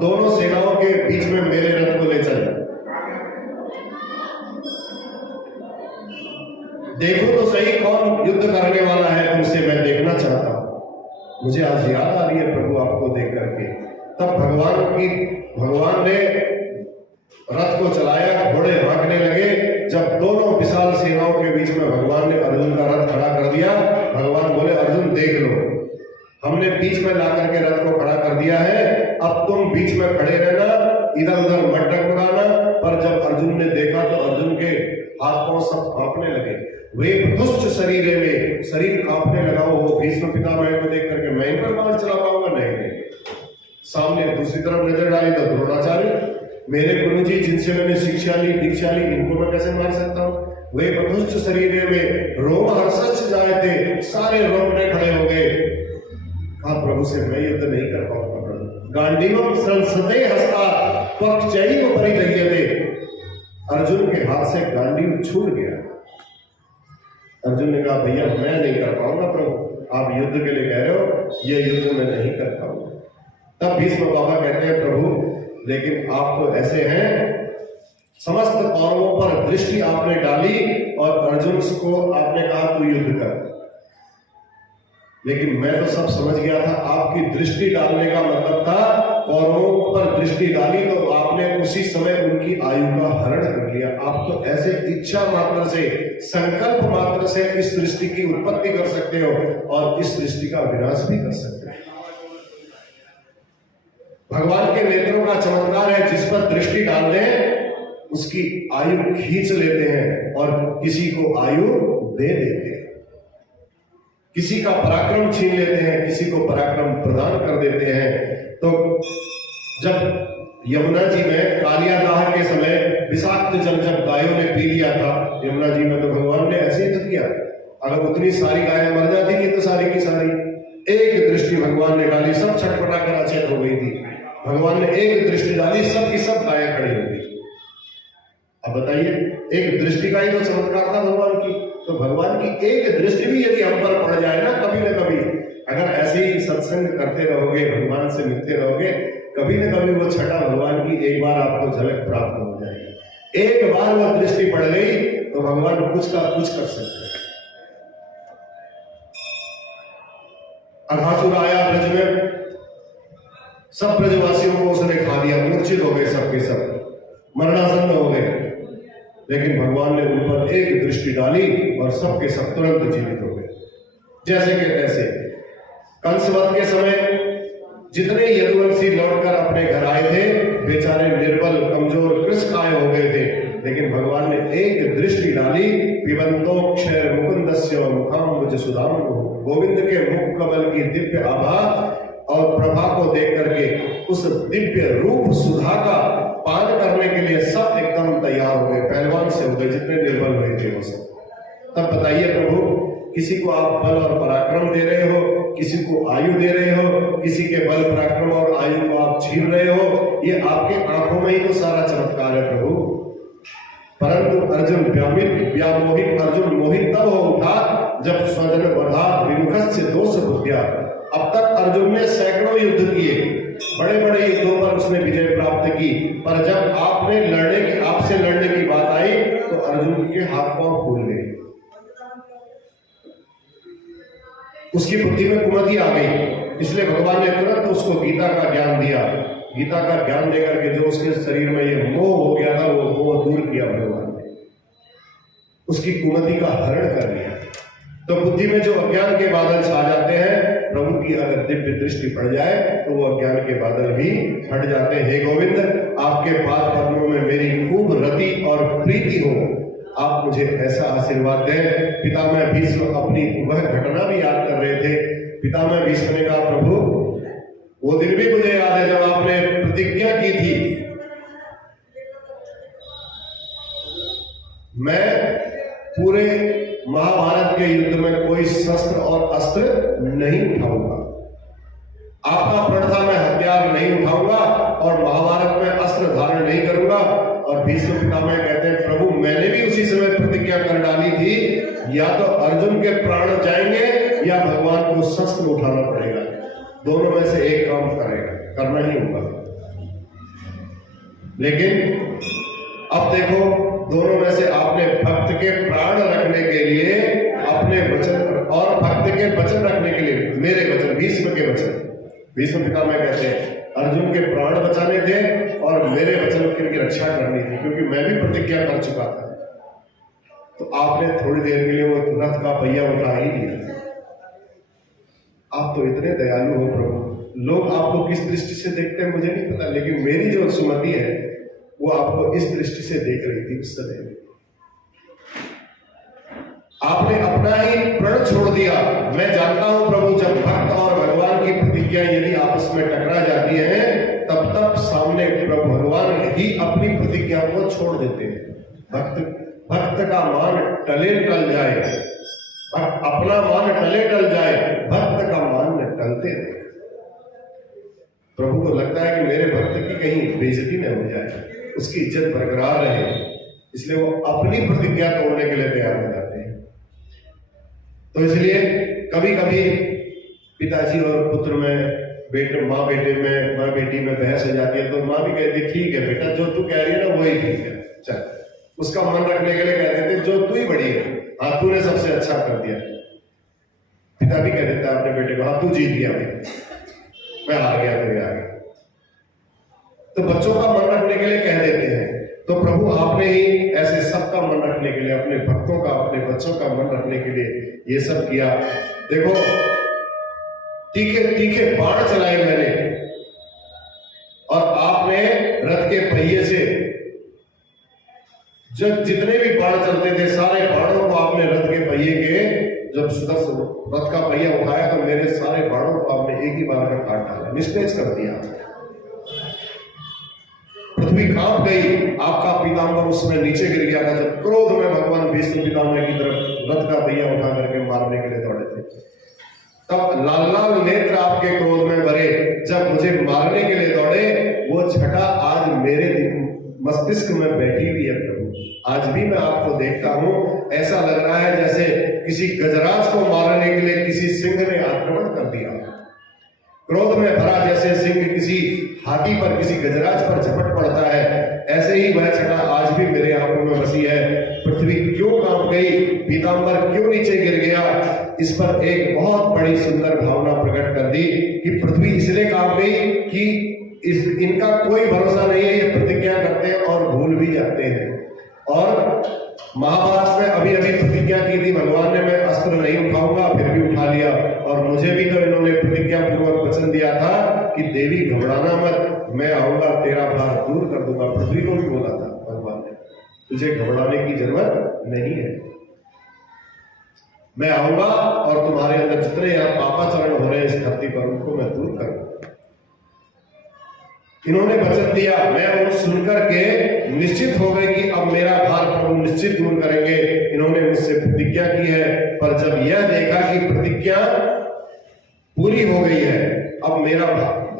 दोनों सेनाओं के बीच में मेरे रथ को ले चल। देखो तो सही कौन युद्ध करने वाला है तुमसे, मैं देखना चाहता हूं। मुझे आज याद आ रही है प्रभु आपको देख करके। तब भगवान ने रथ को चलाया, घोड़े भागने लगे। जब दोनों विशाल सेनाओं के बीच में भगवान ने अर्जुन का रथ खड़ा कर दिया, भगवान बोले अर्जुन देख लो, हमने बीच में ला करके रथ को खड़ा कर दिया है, अब तुम बीच में खड़े रहना, इधर उधर मत टकराना। पर जब अर्जुन ने देखा तो अर्जुन के हाथ पांव सब कांपने लगे। वे दुष्ट शरीर में शरीर कांपने लगा। वो भीष्म पितामह को देख करके मैं इन पर बाण चला पाऊंगा? नहीं। सामने दूसरी तरफ नजर डाली तो द्रोणाचार्य, मेरे गुरुजी जिनसे मैंने शिक्षा ली दीक्षा ली, इनको मैं कैसे मार सकता हूं? वे दुष्ट शरीर में रोम हर्षच जाए थे, सारे रोंगटे खड़े हो गए। कहा प्रभु से मैं युद्ध नहीं कर पाऊंगा प्रभु। गांडीवम संसदे हस्ता पक्षैव परिदह्यते, अर्जुन के हाथ से गांडीव छूट गया। अर्जुन ने कहा भैया मैं नहीं कर पाऊंगा प्रभु, आप युद्ध के लिए कह रहे हो, ये युद्ध मैं नहीं कर पाऊंगा। तब भीष्म बाबा कहते हैं प्रभु लेकिन आप तो ऐसे हैं, समस्त कौरवों पर दृष्टि आपने डाली और अर्जुन को आपने कहा तू युद्ध कर, लेकिन मैं तो सब समझ गया था। आपकी दृष्टि डालने का मतलब था कौरवों पर दृष्टि डाली तो आपने उसी समय उनकी आयु का हरण कर लिया। आप तो ऐसे इच्छा मात्र से, संकल्प मात्र से इस सृष्टि की उत्पत्ति कर सकते हो और इस सृष्टि का विनाश भी कर सकते हो। भगवान के नेत्रों का चमत्कार है, जिस पर दृष्टि डाल दें उसकी आयु खींच लेते हैं और किसी को आयु दे देते हैं, किसी का पराक्रम छीन लेते हैं, किसी को पराक्रम प्रदान कर देते हैं। तो जब यमुना जी में कालियादाह के समय विषाक्त जल जब गायों ने पी लिया था यमुना जी में, तो भगवान ने ऐसे ही तो किया। अगर उतनी सारी गायें मर जाती थी तो सारी की सारी, एक दृष्टि भगवान ने डाली, सब छटपटा कर अचेत हो गई थी। भगवान ने एक दृष्टि डाली, सब की सब गायें खड़ी हो गई। अब बताइए, एक दृष्टि का ही तो चमत्कार था भगवान की। तो भगवान की एक दृष्टि भी यदि हम पर पड़ जाए ना कभी, अगर ऐसे ही सत्संग करते रहोगे, भगवान से मिलते रहोगे, कभी न कभी वो छटा भगवान की एक बार आपको झलक प्राप्त हो जाएगी। एक बार वो दृष्टि पड़ गई तो भगवान कुछ का कुछ कर सकते हैं। अघासुर आया ब्रज में, सब ब्रजवासियों को उसने खा दिया, मूर्छित हो गए सबके सब, मरणासन्न हो गए। लेकिन भगवान ने उन पर एक दृष्टि डाली और सबके सब तुरंत जीवित हो गए, जैसे के तैसे। कंसवध के समय जितने यदुवंशी लौटकर अपने घर आए थे, बेचारे निर्बल कमजोर कृषकाय हो गए थे, लेकिन भगवान ने एक दृष्टि डाली, पिबंतोक्षर मुकुंदस्य मुखाम्बुज सुधाम, गोविंद के मुख कमल की दिव्य आभा और प्रभा को देख करके उस दिव्य रूप सुधा का पान करने के लिए सब एकदम तैयार हो गए, पहलवान से हो गए, जितने निर्बल हुए थे वो सब। तब बताइए प्रभु, किसी को आप बल और पराक्रम दे रहे हो, किसी को आयु दे रहे हो, किसी के बल पराक्रम और आयु को आप छीन रहे हो, ये आपके आंखों में ही तो सारा चमत्कार है प्रभु। परंतु अर्जुन व्यामोहित अर्जुन मोहित तब हो उठा जब स्वजन वधा विमुख से दोष बुद्धिया। अब तक अर्जुन ने सैकड़ों युद्ध किए, बड़े बड़े युद्धों पर उसने विजय प्राप्त की, पर जब आपसे लड़ने की बात आई तो अर्जुन के हाथ पांव फूल गए, उसकी बुद्धि में कुमति आ गई। इसलिए भगवान ने तुरंत उसको गीता का ज्ञान दिया। गीता का ज्ञान देकर के जो उसके शरीर में ये मोह हो गया था, वो मोह दूर किया भगवान ने, उसकी कुमति का हरण कर लिया। तो बुद्धि में जो अज्ञान के बादल छा जाते हैं, प्रभु की अगर दिव्य दृष्टि पड़ जाए तो वो अज्ञान के बादल भी हट जाते हैं। हे गोविंद, आपके पाद पद्मों में मेरी खूब रति और प्रीति हो, आप मुझे ऐसा आशीर्वाद दें। पितामह भीष्म अपनी वह घटना भी याद कर रहे थे। पितामह भीष्म ने कहा, प्रभु वो दिन भी मुझे याद है जब आपने प्रतिज्ञा की थी, मैं पूरे महाभारत के युद्ध में कोई शस्त्र और अस्त्र नहीं उठाऊंगा, आपका प्रण था मैं हथियार नहीं उठाऊंगा और महाभारत में अस्त्र धारण नहीं करूंगा। और भीष्म पितामह कहते हैं, प्रभु मैंने भी उसी समय प्रतिज्ञा कर डाली थी, या तो अर्जुन के प्राण जाएंगे या भगवान को शस्त्र उठाना पड़ेगा, दोनों में से एक काम करना ही होगा। लेकिन अब देखो, दोनों में से आपने भक्त के प्राण रखने के लिए अपने वचन और भक्त के वचन रखने के लिए मेरे वचन, भीष्म के वचन, भीष्म पितामह कहते हैं अर्जुन के प्राण बचाने थे और मेरे वचन की रक्षा करनी थी, क्योंकि मैं भी प्रतिज्ञा कर चुका था। तो आपने थोड़ी देर के लिए वो रथ का पहिया उठा ही लिया। आप तो इतने दयालु हो प्रभु, लोग आपको किस दृष्टि से देखते हैं मुझे नहीं पता, लेकिन मेरी जो सुमति है वो आपको इस दृष्टि से देख रही थी उस समय। आपने अपना ही प्रण छोड़ दिया। मैं जानता हूं प्रभु, जब भक्त और भगवान की प्रतिज्ञा यदि आपस में टकरा जाती है, तब तब सामने प्रभु भगवान ही अपनी प्रतिज्ञा को छोड़ देते हैं। भक्त का मान टले टल जाए, अपना मान टले टल जाए, भक्त का मान न टलते रहे। प्रभु को लगता है कि मेरे भक्त की कहीं बेइज्जती न हो जाए, उसकी इज्जत बरकरार रहे, इसलिए वो अपनी प्रतिज्ञा तोड़ने के लिए तैयार हो जाते हैं। तो इसलिए कभी कभी पिताजी और पुत्र में, माँ बेटी में बहस हो जाती है, तो माँ भी कहती है ठीक है बेटा, जो तू कह रही है ना वही ठीक है, चल। उसका मन रखने के लिए कह देते जो तू ही बड़ी है, हाँ तूने सबसे अच्छा कर दिया। पिता भी कह देता है अपने बेटे को, हाँ तू जीत गया, मैं हार गया तेरे आगे। तो बच्चों का मन रखने के लिए कह देते हैं। तो प्रभु आपने ही ऐसे सबका मन रखने के लिए, अपने भक्तों का, अपने बच्चों का मन रखने के लिए ये सब किया। देखो तीखे तीखे बाण चलाए मैंने, और आपने रथ के पहिए से जब जितने भी बाण चलते थे सारे बाणों को आपने रथ के पहिए के, जब सुदर्शन रथ का पहिया उठाया तो मेरे सारे बाणों को आपने एक ही बार में काट डाला, निस्तेज कर दिया। पृथ्वी कांप गई, आपका पीताम्बर उसमें नीचे गिर गया था जब क्रोध में भगवान भीष्म पितामह की तरफ रथ का पहिया उठा करके मारने के लिए दौड़े थे। तब लाल लाल नेत्र आपके क्रोध में भरे, जब मुझे मारने के लिए दौड़े, वो छटा आज मेरे मस्तिष्क में बैठी हुई है प्रभु। आज भी मैं आपको देखता हूं, ऐसा लग रहा है जैसे किसी गजराज को मारने के लिए किसी सिंह ने आक्रमण कर दिया। क्रोध में भरा जैसे सिंह किसी हाथी पर, किसी गजराज पर झपट पड़ता है, ऐसे ही वह छटा आज भी मेरे आंखों में बसी है। पृथ्वी क्यों कांप गई, पीताम्बर क्यों नीचे गिर गया, इस पर एक बहुत बड़ी सुंदर भावना प्रकट कर दी कि पृथ्वी इसलिए कांप गई कि इनका कोई भरोसा नहीं है, ये प्रतिज्ञा करते हैं और भूल भी जाते हैं। और महाभारत में अभी अभी प्रतिज्ञा की थी भगवान ने, मैं अस्त्र नहीं उठाऊंगा, फिर भी उठा लिया। और मुझे भी तो इन्होंने प्रतिज्ञा पूर्वक वचन दिया था कि देवी घबराना मत, मैं आऊंगा तेरा भार दूर कर दूंगा, पृथ्वी को भी बोला था भगवान ने। तुझे घबराने की जरूरत नहीं है। मैं आऊंगा और तुम्हारे अंदर जितने यहाँ पापाचरण हो रहे हैं इस धरती पर उनको मैं दूर करूंगा। इन्होंने वचन दिया, मैं उन सुनकर के निश्चित हो गए कि अब मेरा भार प्रभु निश्चित दूर करेंगे। इन्होंने मुझसे प्रतिज्ञा की है, पर जब यह देखा कि प्रतिज्ञा पूरी हो गई है, अब मेरा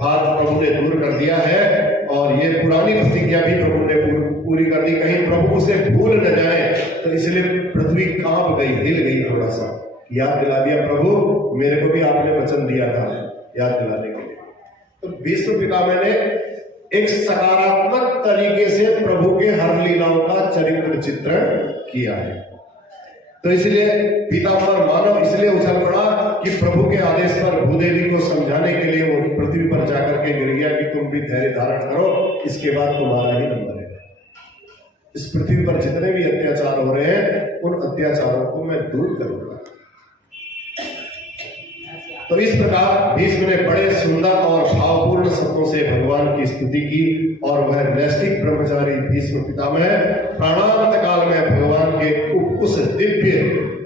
भार प्रभु ने दूर कर दिया है और ये पुरानी प्रतिज्ञा भी प्रभु ने पूरी कर दी, कहीं प्रभु उसे भूल न जाए, तो इसलिए पृथ्वी कांप गई, हिल गई थोड़ा सा। याद दिला दिया, प्रभु मेरे को भी आपने वचन दिया था, याद दिलाने के लिए। तो विश्व पिता मैंने एक सकारात्मक तरीके से प्रभु के हर लीलाओं का चरित्र चित्रण किया है। तो इसलिए पीताम्बर मानव इसलिए उछल पड़ा कि प्रभु के आदेश पर भूदेवी को समझाने के लिए वो पृथ्वी पर जाकर के गिर गया कि तुम भी धैर्य धारण करो, इसके बाद तुम्हारा ही नंबर है। इस पृथ्वी पर जितने भी अत्याचार हो रहे हैं उन अत्याचारों को मैं दूर करूंगा। तो इस प्रकार भीष्म ने बड़े सुंदर और भावपूर्ण शब्दों से भगवान की स्तुति की और वह नैष्ठिक ब्रह्मचारी भीष्म पितामह प्राणांत काल में भगवान के उस दिव्य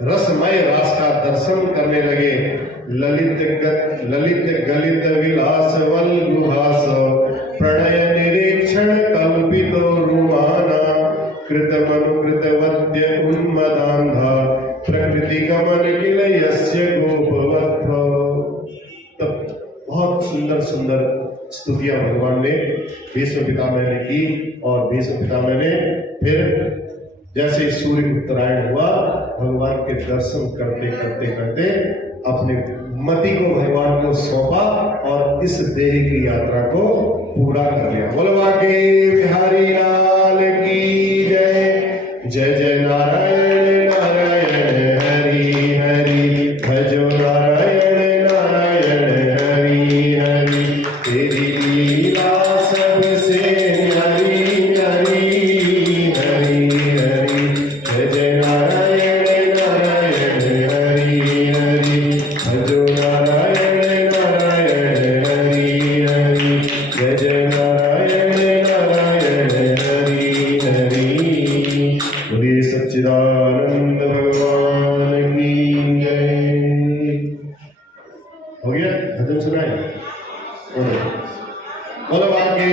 रसमय रास का दर्शन करने लगे। ललित गलित विलास वल्लुहास प्रणय निरीक्षण कल्पितो रुमाना कृतमनुकृत वद्य उन्मदान्धा प्रकृति गमन किल यस्य गोपवत्थ। बहुत सुंदर सुंदर स्तुतियां भगवान ने भीष्म पितामह ने की और भीष्म पितामह ने फिर जैसे सूर्य उत्तरायण हुआ भगवान के दर्शन करते करते करते अपने मति को भगवान को सौंपा और इस देह की यात्रा को पूरा कर लिया। बोलवा के बिहारी लाल की जय। जय जय नारायण नारायण हरि हरि भजो नारायण नारायण हरि हरि तेरी लीला सबसे हरि हरि हरि हरि। जय जय नारायण नारायण हरि हरि भजो नारायण नारायण हरि हरि। जय जय नारायण नारायण हरि हरि। बोलिए सच्चिदानंद भगवान की जय। हो गया भजन सुनाए बोलो बाके